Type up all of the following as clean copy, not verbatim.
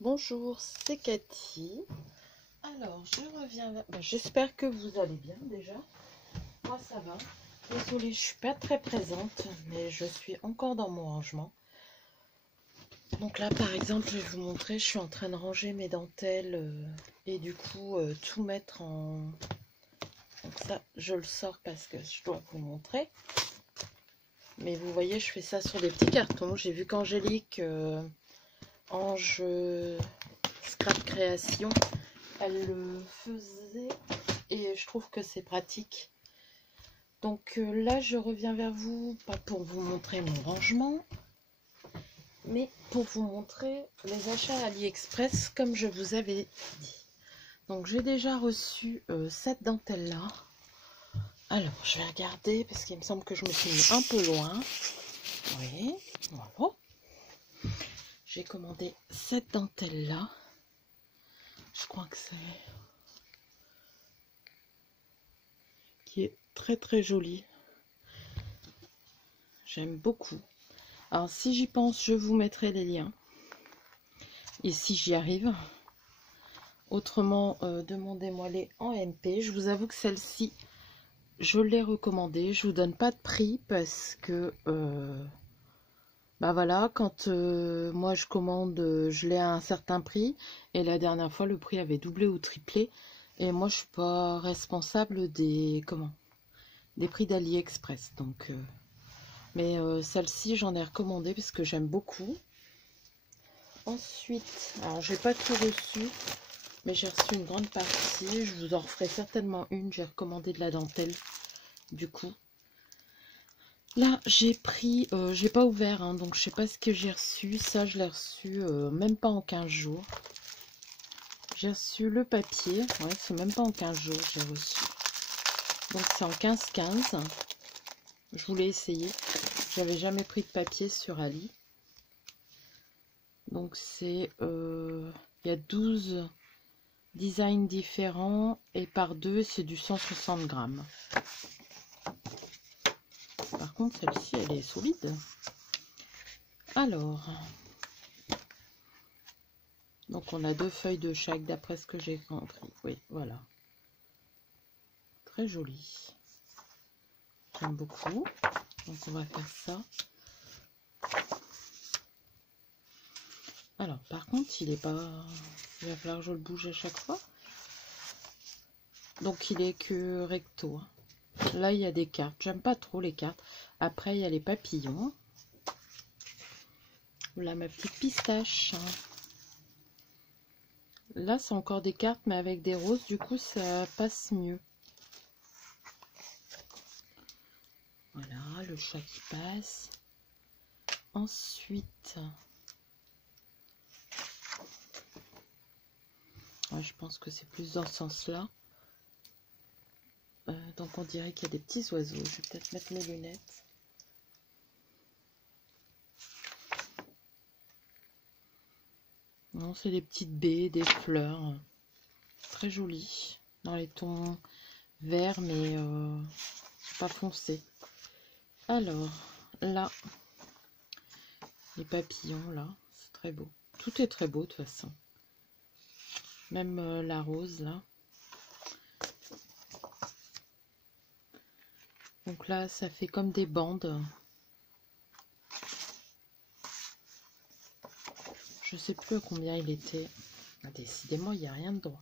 Bonjour, c'est Cathy. Alors, je reviens. J'espère que vous allez bien déjà. Moi, ça va. Désolée, je suis pas très présente, mais je suis encore dans mon rangement. Donc là, par exemple, je vais vous montrer. Je suis en train de ranger mes dentelles et du coup tout mettre en. Donc ça, je le sors parce que je dois vous le montrer. Mais vous voyez, je fais ça sur des petits cartons. J'ai vu qu'Angélique, Ange Scrap Création, elle le faisait et je trouve que c'est pratique. Donc là, je reviens vers vous, pas pour vous montrer mon rangement, mais pour vous montrer les achats AliExpress comme je vous avais dit. Donc j'ai déjà reçu cette dentelle là. Alors je vais regarder parce qu'il me semble que je me suis mis un peu loin. Oui, voilà. J'ai commandé cette dentelle là. Je crois que c'est qui est très très jolie. J'aime beaucoup. Alors si j'y pense, je vous mettrai les liens. Et si j'y arrive. Autrement, demandez-moi-les en MP. Je vous avoue que celle-ci, je l'ai recommandée. Je vous donne pas de prix parce que, bah voilà, quand moi je commande, je l'ai à un certain prix. Et la dernière fois, le prix avait doublé ou triplé. Et moi, je suis pas responsable des, des prix d'AliExpress. Donc, mais celle-ci, j'en ai recommandé parce que j'aime beaucoup. Ensuite, alors j'ai pas tout reçu. Mais j'ai reçu une grande partie. Je vous en referai certainement une. J'ai recommandé de la dentelle. Du coup. Là, j'ai pris... j'ai pas ouvert. Hein, donc, je sais pas ce que j'ai reçu. Ça, je l'ai reçu même pas en 15 jours. J'ai reçu le papier. Ouais, c'est même pas en 15 jours j'ai reçu. Donc, c'est en 15-15. Je voulais essayer. J'avais jamais pris de papier sur Ali. Donc, c'est... il y a 12... design différents et par deux c'est du 160 grammes. Par contre celle-ci elle est solide. Alors donc on a deux feuilles de chaque d'après ce que j'ai compris. Oui voilà, très joli, j'aime beaucoup. Donc on va faire ça. Alors par contre il est pas, il va falloir que je le bouge à chaque fois. Donc il est que recto. Là, il y a des cartes. J'aime pas trop les cartes. Après, il y a les papillons. Là, ma petite pistache. Là, c'est encore des cartes, mais avec des roses. Du coup, ça passe mieux. Voilà, le chat qui passe. Ensuite, ouais, je pense que c'est plus dans ce sens-là. Donc, on dirait qu'il y a des petits oiseaux. Je vais peut-être mettre mes lunettes. Non, c'est des petites baies, des fleurs. Très jolies. Dans les tons verts, mais pas foncés. Alors, là, les papillons, là, c'est très beau. Tout est très beau, de toute façon. Même la rose, là. Donc là, ça fait comme des bandes. Je sais plus à combien il était. Ah, décidément, il n'y a rien de droit.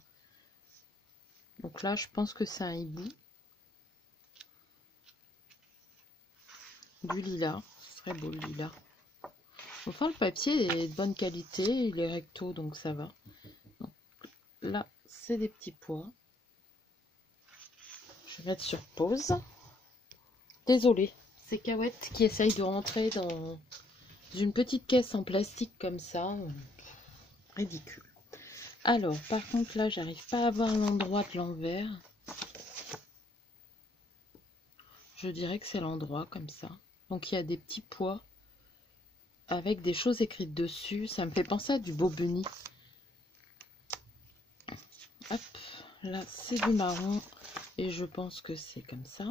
Donc là, je pense que c'est un hibou. Du lilas. Ce serait beau, le lilas. Enfin, le papier est de bonne qualité. Il est recto, donc ça va. Donc, là, c'est des petits pois. Je vais mettre sur pause. Désolée, c'est Cahouette qui essaye de rentrer dans une petite caisse en plastique comme ça. Ridicule. Alors, par contre, là, j'arrive pas à voir l'endroit de l'envers. Je dirais que c'est l'endroit comme ça. Donc, il y a des petits pois avec des choses écrites dessus. Ça me fait penser à du Beau Bunny. Hop, là, c'est du marron. Et je pense que c'est comme ça.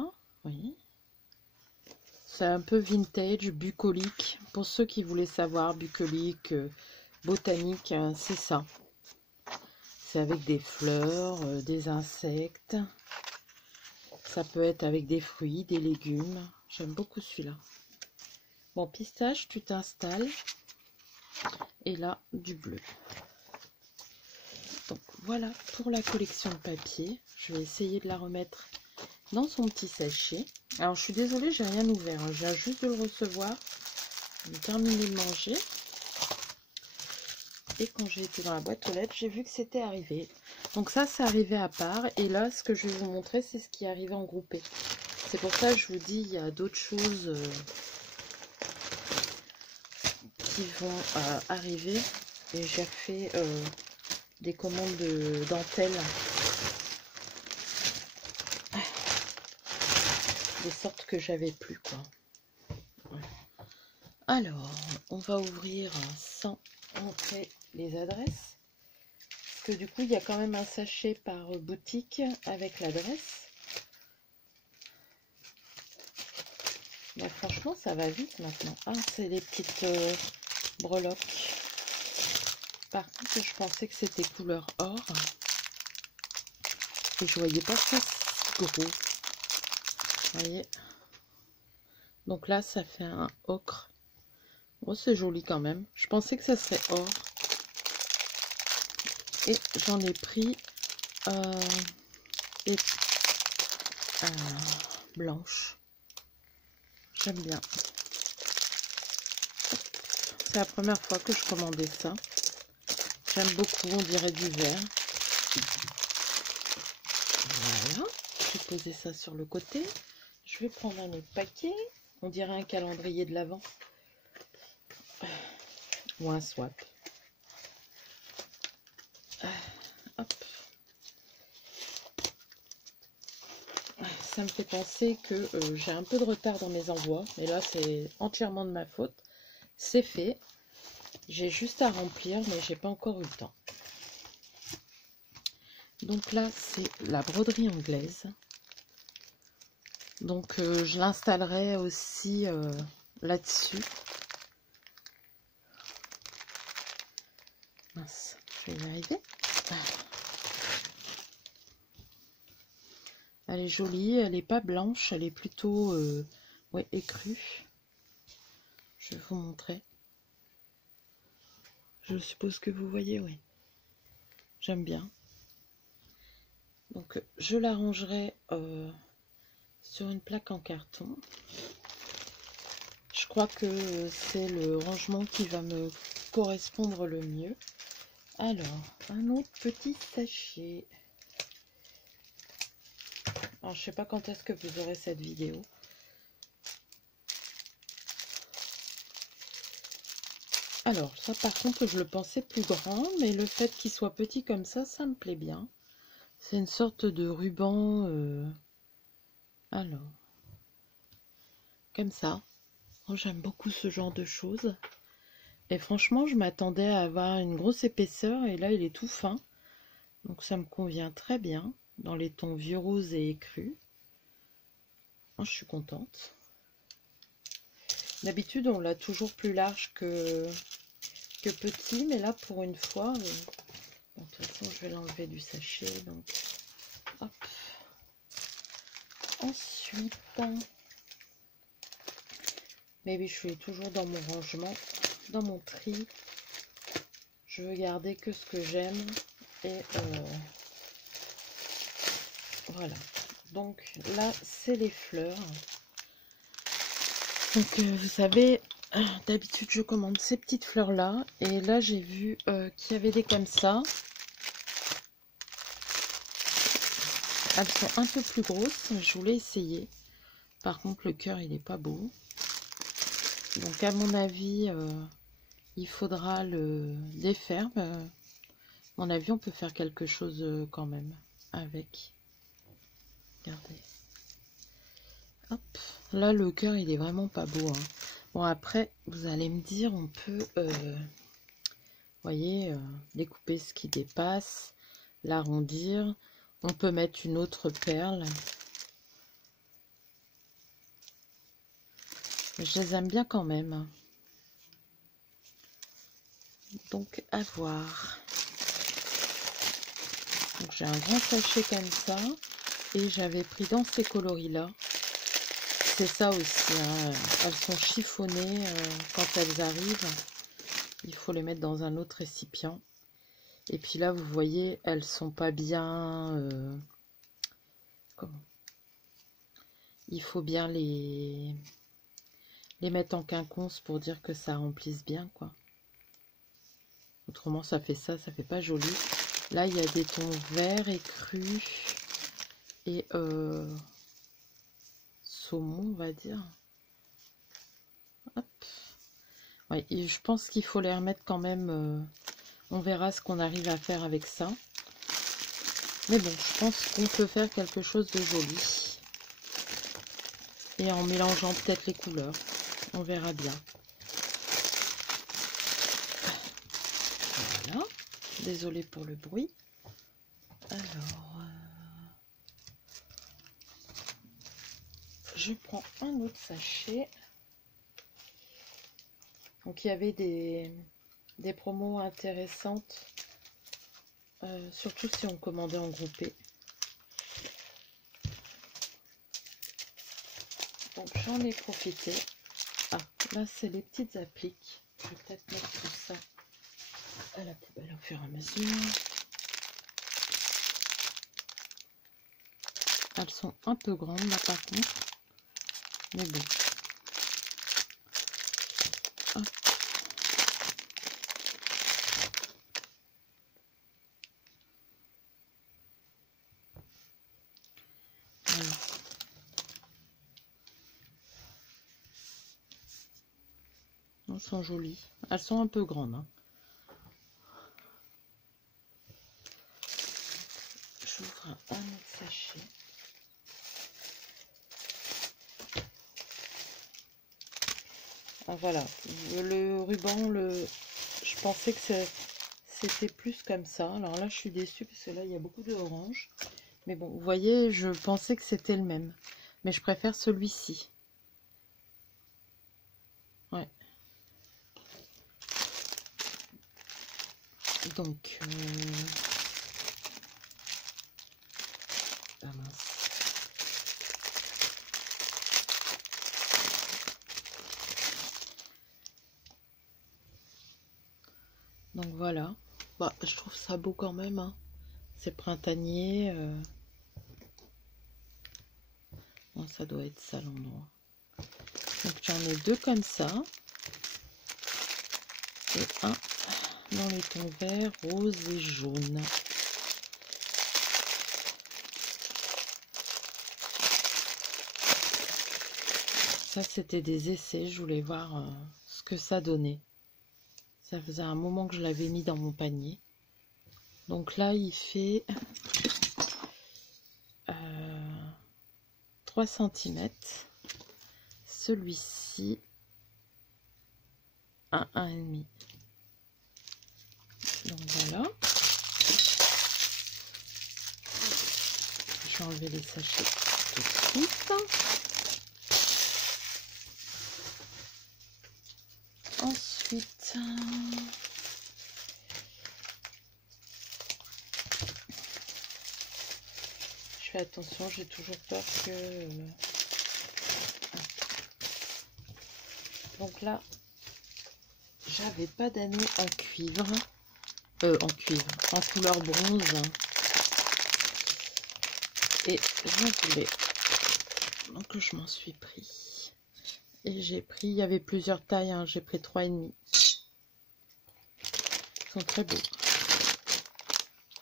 Oui. C'est un peu vintage, bucolique. Pour ceux qui voulaient savoir, bucolique, botanique, c'est ça. C'est avec des fleurs, des insectes. Ça peut être avec des fruits, des légumes. J'aime beaucoup celui-là. Bon, pistache, tu t'installes. Et là, du bleu. Donc voilà pour la collection de papier. Je vais essayer de la remettre dans son petit sachet. Alors je suis désolée, j'ai rien ouvert. Je viens juste de le recevoir. J'ai terminé de manger. Et quand j'ai été dans la boîte aux lettres, j'ai vu que c'était arrivé. Donc ça, c'est arrivé à part. Et là, ce que je vais vous montrer, c'est ce qui est arrivé en groupé. C'est pour ça que je vous dis, il y a d'autres choses qui vont arriver. Et j'ai fait des commandes de dentelle. Des sortes que j'avais plus, quoi. Alors, on va ouvrir sans montrer les adresses. Parce que du coup, il y a quand même un sachet par boutique avec l'adresse. Mais franchement, ça va vite maintenant. Ah, c'est les petites breloques. Par contre, je pensais que c'était couleur or. Et je voyais pas ça gros. Vous voyez? Donc là, ça fait un ocre. Oh, c'est joli quand même. Je pensais que ça serait or. Et j'en ai pris et blanche. J'aime bien. C'est la première fois que je commandais ça. J'aime beaucoup, on dirait du vert. Voilà. Je vais poser ça sur le côté. Je vais prendre un autre paquet. On dirait un calendrier de l'Avent. Ou un swap. Hop. Ça me fait penser que j'ai un peu de retard dans mes envois. Et là, c'est entièrement de ma faute. C'est fait. J'ai juste à remplir, mais j'ai pas encore eu le temps. Donc là, c'est la broderie anglaise. Donc je l'installerai aussi là-dessus. Mince, je vais y arriver. Elle est jolie, elle n'est pas blanche, elle est plutôt ouais, écrue. Je vais vous montrer. Je suppose que vous voyez, oui. J'aime bien. Donc je la rangerai sur une plaque en carton. Je crois que c'est le rangement qui va me correspondre le mieux. Alors, un autre petit sachet. Alors, je sais pas quand est-ce que vous aurez cette vidéo. Alors, ça par contre, je le pensais plus grand, mais le fait qu'il soit petit comme ça me plaît bien. C'est une sorte de ruban. Alors, comme ça. Oh, j'aime beaucoup ce genre de choses. Et franchement, je m'attendais à avoir une grosse épaisseur, et là, il est tout fin. Donc, ça me convient très bien, dans les tons vieux rose et écru. Oh, je suis contente. D'habitude, on l'a toujours plus large que petit, mais là, pour une fois... Bon, de toute façon, je vais l'enlever du sachet, donc... Hop. Ensuite... Mais oui, je suis toujours dans mon rangement, dans mon tri. Je veux garder que ce que j'aime. Et voilà. Donc là, c'est les fleurs. Donc vous savez, d'habitude, je commande ces petites fleurs-là. Et là, j'ai vu qu'il y avait des comme ça. Elles sont un peu plus grosses. Je voulais essayer. Par contre, le cœur, il n'est pas beau. Donc, à mon avis, il faudra le défaire. À mon avis, on peut faire quelque chose quand même avec. Regardez. Hop. Là, le cœur, il est vraiment pas beau. Hein. Bon, après, vous allez me dire, on peut, voyez, découper ce qui dépasse, l'arrondir. On peut mettre une autre perle. Je les aime bien quand même. Donc à voir. Donc j'ai un grand sachet comme ça. Et j'avais pris dans ces coloris là. C'est ça aussi, hein. Elles sont chiffonnées quand elles arrivent. Il faut les mettre dans un autre récipient. Et puis là, vous voyez, elles sont pas bien... comment? Il faut bien les mettre en quinconce pour dire que ça remplisse bien, quoi. Autrement, ça fait ça fait pas joli. Là, il y a des tons verts et crus et saumon, on va dire. Hop. Ouais, et je pense qu'il faut les remettre quand même. On verra ce qu'on arrive à faire avec ça. Mais bon, je pense qu'on peut faire quelque chose de joli. Et en mélangeant peut-être les couleurs. On verra bien. Voilà. Désolée pour le bruit. Alors, je prends un autre sachet. Donc, il y avait des promos intéressantes. Surtout si on commandait en groupé. Donc, j'en ai profité. Ah, là, c'est les petites appliques. Je vais peut-être mettre tout ça à la poubelle au fur et à mesure. Elles sont un peu grandes là par contre. Mais bon. Hop. Voilà. Elles sont jolies. Elles sont un peu grandes. Hein. J'ouvre un autre sachet. Ah, voilà, le ruban, je pensais que c'était plus comme ça. Alors là, je suis déçue parce que là, il y a beaucoup de orange. Mais bon, vous voyez, je pensais que c'était le même. Mais je préfère celui-ci. Ouais. Donc, ah mince. Donc voilà. Bah, je trouve ça beau quand même. Hein. C'est printanier. Bon, ça doit être ça l'endroit. Donc j'en ai deux comme ça. Et un dans les tons vert, rose et jaune. Ça, c'était des essais. Je voulais voir ce que ça donnait. Ça faisait un moment que je l'avais mis dans mon panier. Donc là, il fait 3 cm. Celui-ci, 1,5. Donc voilà. Je vais enlever les sachets tout de suite. Ensuite, je fais attention, j'ai toujours peur que... Donc là, j'avais pas d'anneau en cuivre. En couleur bronze. Et je voulais. Donc je m'en suis pris. Et j'ai pris, il y avait plusieurs tailles, hein, j'ai pris 3,5. Ils sont très beaux.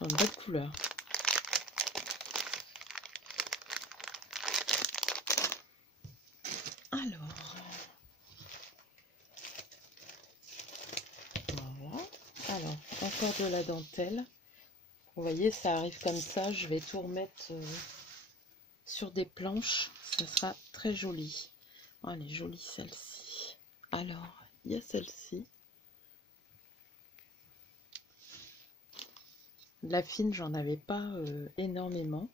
Une belle couleur. Alors. Voilà. Alors, encore de la dentelle. Vous voyez, ça arrive comme ça. Je vais tout remettre sur des planches. Ça sera très joli. Oh, elle est jolie celle-ci. Alors, il y a celle-ci. De la fine, j'en avais pas énormément.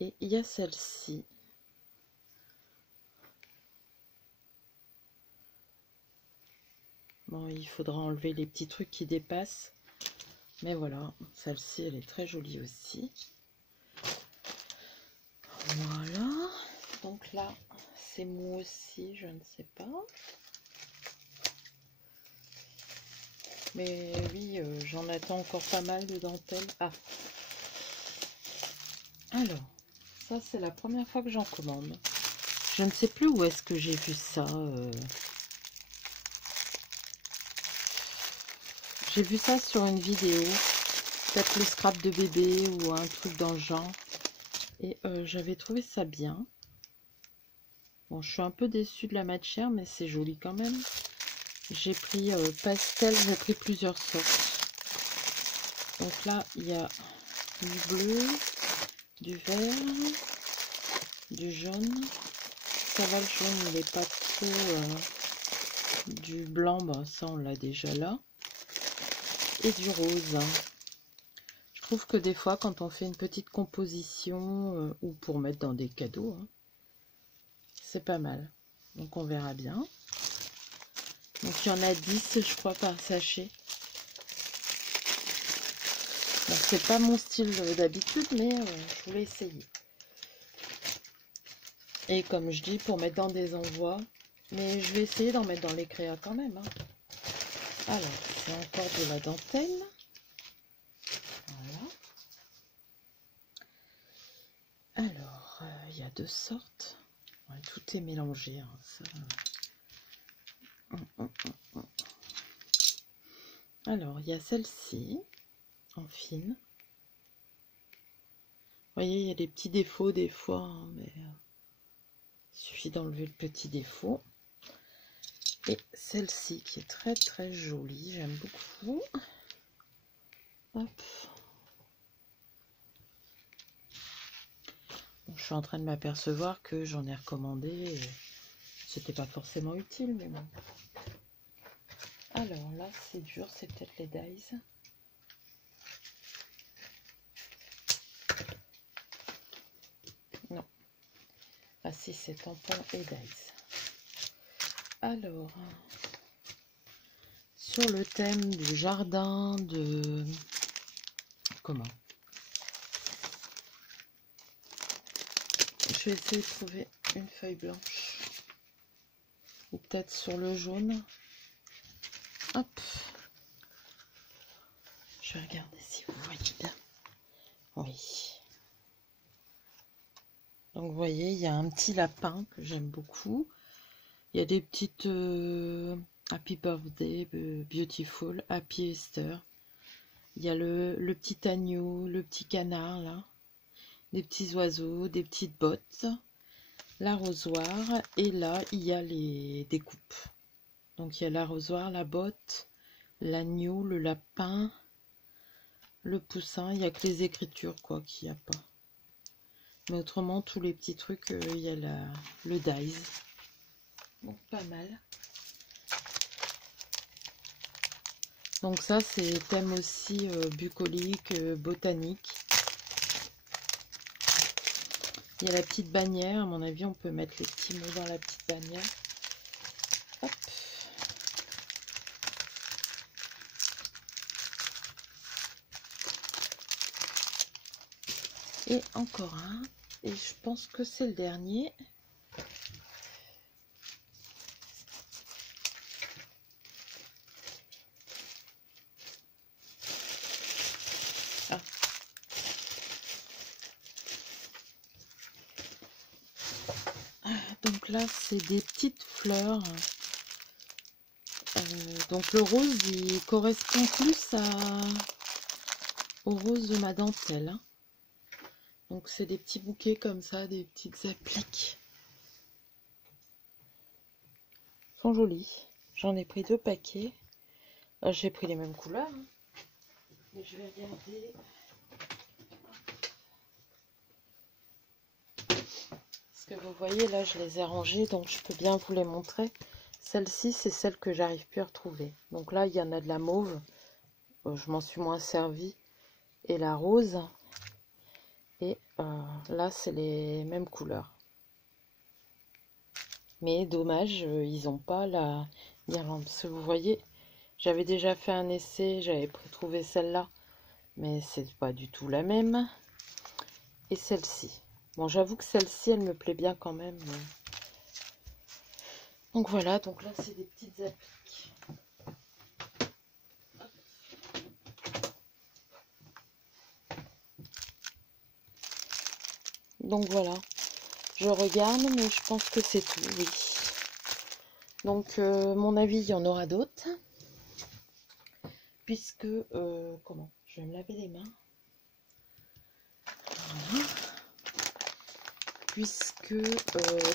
Et il y a celle-ci. Bon, il faudra enlever les petits trucs qui dépassent. Mais voilà, celle-ci, elle est très jolie aussi. Voilà. Donc là, c'est mou aussi, je ne sais pas. Mais oui, j'en attends encore pas mal de dentelle. Ah. Alors, ça, c'est la première fois que j'en commande. Je ne sais plus où est-ce que j'ai vu ça. J'ai vu ça sur une vidéo. Peut-être le scrap de bébé ou un truc dans le genre. Et j'avais trouvé ça bien. Bon, je suis un peu déçue de la matière, mais c'est joli quand même. J'ai pris pastel, j'ai pris plusieurs sortes. Donc là, il y a du bleu, du vert, du jaune. Ça va, le jaune, il n'est pas trop... du blanc, bah, ça on l'a déjà là. Et du rose. Je trouve que des fois, quand on fait une petite composition, ou pour mettre dans des cadeaux, hein, c'est pas mal. Donc on verra bien. Donc il y en a 10, je crois, par sachet. Bon, c'est pas mon style d'habitude, mais je voulais essayer. Et comme je dis, pour mettre dans des envois. Mais je vais essayer d'en mettre dans les créas quand même. Hein. Alors, c'est encore de la dentelle. Voilà. Alors, il y a deux sortes. Ouais, tout est mélangé. Hein, ça. Alors, il y a celle-ci, en fine. Vous voyez, il y a des petits défauts des fois, hein, mais il suffit d'enlever le petit défaut. Et celle-ci qui est très très jolie, j'aime beaucoup. Hop. Bon, je suis en train de m'apercevoir que j'en ai recommandé. C'était pas forcément utile, mais bon. Alors là, c'est dur, c'est peut-être les dies. Non. Ah si, c'est tampon et dies. Alors, sur le thème du jardin, de... Comment? Je vais essayer de trouver une feuille blanche. Ou peut-être sur le jaune. Hop. Je vais regarder si vous voyez bien. Oui. Donc vous voyez, il y a un petit lapin que j'aime beaucoup. Il y a des petites Happy Birthday, Beautiful, Happy Easter. Il y a le petit agneau, le petit canard là. Des petits oiseaux, des petites bottes. L'arrosoir. Et là, il y a les découpes. Donc il y a l'arrosoir, la botte, l'agneau, le lapin, le poussin. Il n'y a que les écritures quoi qu'il n'y a pas. Mais autrement, tous les petits trucs, il y a le dies. Donc pas mal. Donc ça, c'est thème aussi bucolique, botanique. Il y a la petite bannière. À mon avis, on peut mettre les petits mots dans la petite bannière. Hop. Et encore un. Et je pense que c'est le dernier. Ah. Donc là, c'est des petites fleurs. Donc le rose, il correspond plus au rose de ma dentelle. Hein. Donc c'est des petits bouquets comme ça, des petites appliques. Ils sont jolis. J'en ai pris 2 paquets. J'ai pris les mêmes couleurs. Hein. Mais je vais regarder. Parce que vous voyez, là, je les ai rangés, donc je peux bien vous les montrer. Celle-ci, c'est celle que j'arrive plus à retrouver. Donc là, il y en a de la mauve. Je m'en suis moins servi. Et la rose. Et là, c'est les mêmes couleurs. Mais dommage, ils n'ont pas la guirlande. Parce que vous voyez, J'avais déjà fait un essai, j'avais trouvé celle-là, mais c'est pas du tout la même. Et celle-ci. Bon, j'avoue que celle-ci, elle me plaît bien quand même. Mais... donc voilà, donc là, c'est des petites appliques. Donc voilà, je regarde, mais je pense que c'est tout, oui. Donc, mon avis, il y en aura d'autres. Puisque, comment? Je vais me laver les mains. Voilà. Puisque,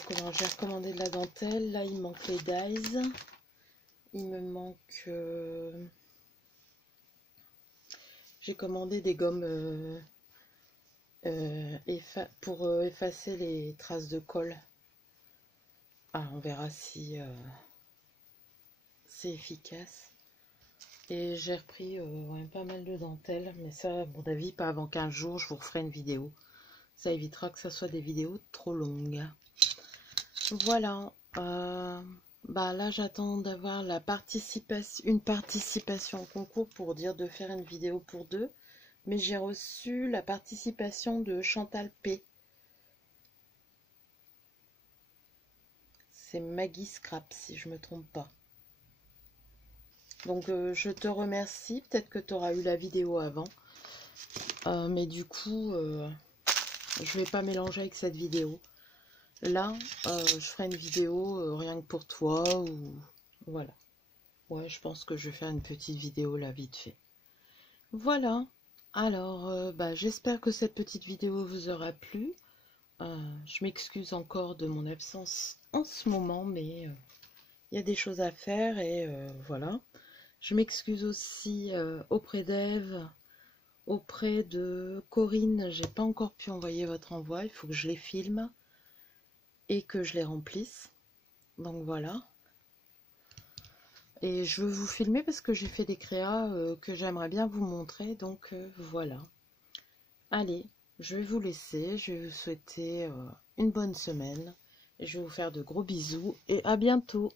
comment, j'ai recommandé de la dentelle. Là, il me manque les dies. Il me manque... j'ai commandé des gommes pour effacer les traces de colle. Ah, on verra si c'est efficace. Et j'ai repris ouais, pas mal de dentelles, mais ça, à mon avis, pas avant 15 jours, je vous referai une vidéo. Ça évitera que ça soit des vidéos trop longues. Voilà. Bah là, j'attends d'avoir une participation au concours pour dire de faire une vidéo pour deux. Mais j'ai reçu la participation de Chantal P. C'est Maggie Scrap, si je me trompe pas. Donc, je te remercie. Peut-être que tu auras eu la vidéo avant. Mais du coup, je vais pas mélanger avec cette vidéo. Là, je ferai une vidéo rien que pour toi. Ou voilà. Ouais, je pense que je vais faire une petite vidéo là, vite fait. Voilà. Alors, bah, j'espère que cette petite vidéo vous aura plu. Je m'excuse encore de mon absence en ce moment, mais il y a des choses à faire et voilà. Je m'excuse aussi auprès d'Ève, auprès de Corinne. J'ai pas encore pu envoyer votre envoi. Il faut que je les filme et que je les remplisse. Donc voilà. Et je veux vous filmer parce que j'ai fait des créas que j'aimerais bien vous montrer. Donc voilà. Allez, je vais vous laisser. Je vais vous souhaiter une bonne semaine. Et je vais vous faire de gros bisous et à bientôt.